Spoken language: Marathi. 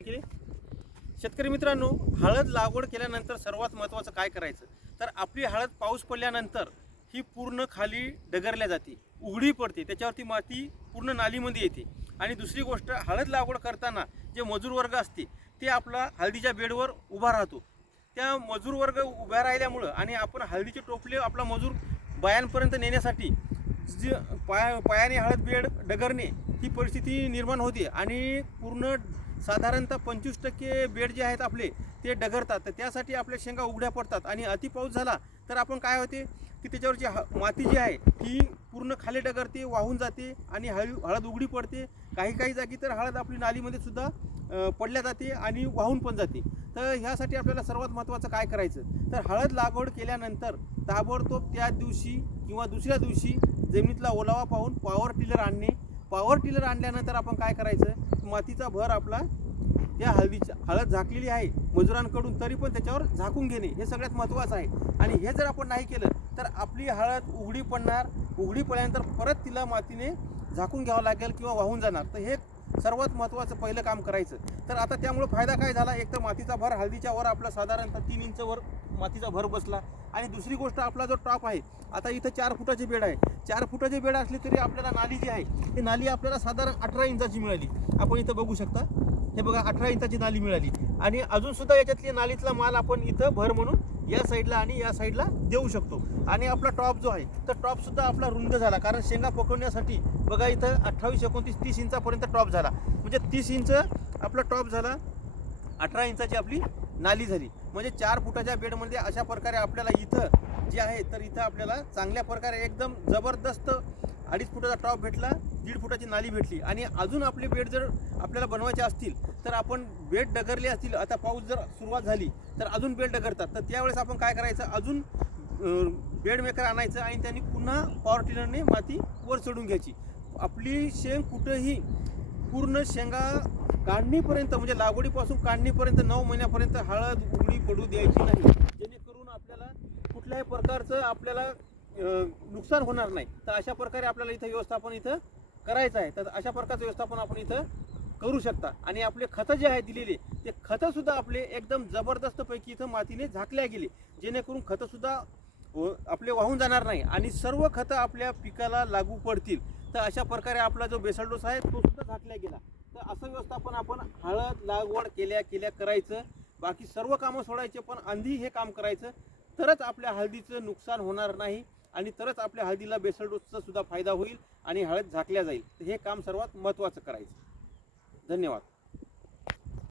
केली. शेतकरी मित्रांनो, हळद लागवड केल्यानंतर सर्वात महत्त्वाचं काय करायचं तर आपली हळद पाऊस पडल्यानंतर ही पूर्ण खाली डगरल्या जाते, उघडी पडते, त्याच्यावरती माती पूर्ण नालीमध्ये येते. आणि दुसरी गोष्ट, हळद लागवड करताना जे मजूर वर्ग असते ते आपला हळदीच्या बेडवर उभा राहतो. त्या मजूर वर्ग उभ्या राहिल्यामुळं आणि आपण हळदीचे टोपले आपला मजूर बायांपर्यंत नेण्यासाठी जे पायाने हळद बेड डगरणे ही परिस्थिती निर्माण होते आणि पूर्ण साधारणतः 25% बेड जे आहेत आपले ते डगरतात. तर त्यासाठी आपल्या शेंगा उघड्या पडतात आणि अति पाऊस झाला तर आपण काय होते की त्याच्यावरची माती जी आहे ही पूर्ण खाली डगरते, वाहून जाते आणि हळद उघडी पडते. काही जागी तर हळद आपली नालीमध्ये सुद्धा पडल्या जाते आणि वाहून पण जाते. तर ह्यासाठी आपल्याला सर्वात महत्त्वाचं काय करायचं तर हळद लागवड केल्यानंतर ताबडतोब त्या दिवशी किंवा दुसऱ्या दिवशी जमिनीतला ओलावा पाहून पॉवर टिलर आणणे. पॉवर टिलर आणल्यानंतर आपण काय करायचं, मातीचा भर आपला त्या हळद झाकलेली आहे मजुरांकडून तरी पण त्याच्यावर झाकून घेणे हे सगळ्यात महत्त्वाचं आहे. आणि हे जर आपण नाही केलं तर आपली हळद उघडी पडणार, उघडी पडल्यानंतर परत तिला मातीने झाकून घ्यावं लागेल किंवा वाहून जाणार. तर हे सर्वात महत्त्वाचं पहिलं काम करायचं. तर आता त्यामुळे फायदा काय झाला, एक तर मातीचा भर हळदीच्या वर आपला साधारणतः 3 इंच वर मातीचा भर बसला. आणि दुसरी गोष्ट, आपला जो टॉप आहे आता इथं 4 फुटाची बेड आहे, 4 फुटाची बेड असली तरी आपल्याला नाली जी आहे ती नाली आपल्याला साधारण 18 इंचाची मिळाली. आपण इथं बघू शकता, हे बघा 18 इंचाची नाली मिळाली. आणि अजून सुद्धा याच्यातली नालीतला माल आपण इथं भर म्हणून या साईडला आणि या साईडला देऊ शकतो. आणि आपला टॉप जो आहे तर टॉप सुद्धा आपला रुंद झाला, कारण शेंगा पकडण्यासाठी बघा इथं 28, 29, 30 इंचापर्यंत टॉप झाला. म्हणजे 30 इंच आपला टॉप झाला, 18 इंचाची आपली नाली झाली. म्हणजे 4 फुटाच्या बेडमध्ये अशा प्रकारे आपल्याला इथं जे आहे तर इथं आपल्याला चांगल्या प्रकारे एकदम जबरदस्त 2.5 फुटाचा टॉप भेटला, 1.5 फुटाची नाली भेटली. आणि अजून आपले बेड जर आपल्याला बनवायचे असतील तर आपण बेड डगरले असतील, आता पाऊस जर सुरुवात झाली तर अजून बेड डगरतात, तर त्यावेळेस आपण काय करायचं, अजून बेड मेकर आणायचं आणि त्यांनी पुन्हा पॉवर टिलरने माती वर चढून घ्यायची. आपली शेंग कुठंही पूर्ण शेंगा काढणीपर्यंत म्हणजे लागवडीपासून काढणीपर्यंत 9 महिन्यापर्यंत हळद उघडी पडू द्यायची नाही, जेणेकरून आपल्याला कुठल्याही प्रकारचं आपल्याला नुकसान होणार नाही. तर अशा प्रकारे आपल्याला इथं व्यवस्थापन इथं करायचं आहे. तर अशा प्रकारचं व्यवस्थापन आपण इथं करू शकता. आणि आपले खतं जे आहे दिलेले ते खतंसुद्धा आपले एकदम जबरदस्तपैकी इथं मातीने झाकल्या गेले, जेणेकरून खतंसुद्धा आपले वाहून जाणार नाही आणि सर्व खतं आपल्या पिकाला लागू पडतील. तर अशा प्रकारे आपला जो बेसल डोस आहे तो सुद्धा झाकला गेला. तर असं व्यवस्थापन आपण हळद लागवड केल्या करायचं. बाकी सर्व कामं सोडायचे, पण आंधी हे काम करायचं, तरच आपल्या हळदीचं नुकसान होणार नाही आणि तरच आपल्या हळदीला बेसल डोसचा सुद्धा फायदा होईल आणि हळद झाकल्या जाईल. तर हे काम सर्वात महत्त्वाचं करायचं. धन्यवाद.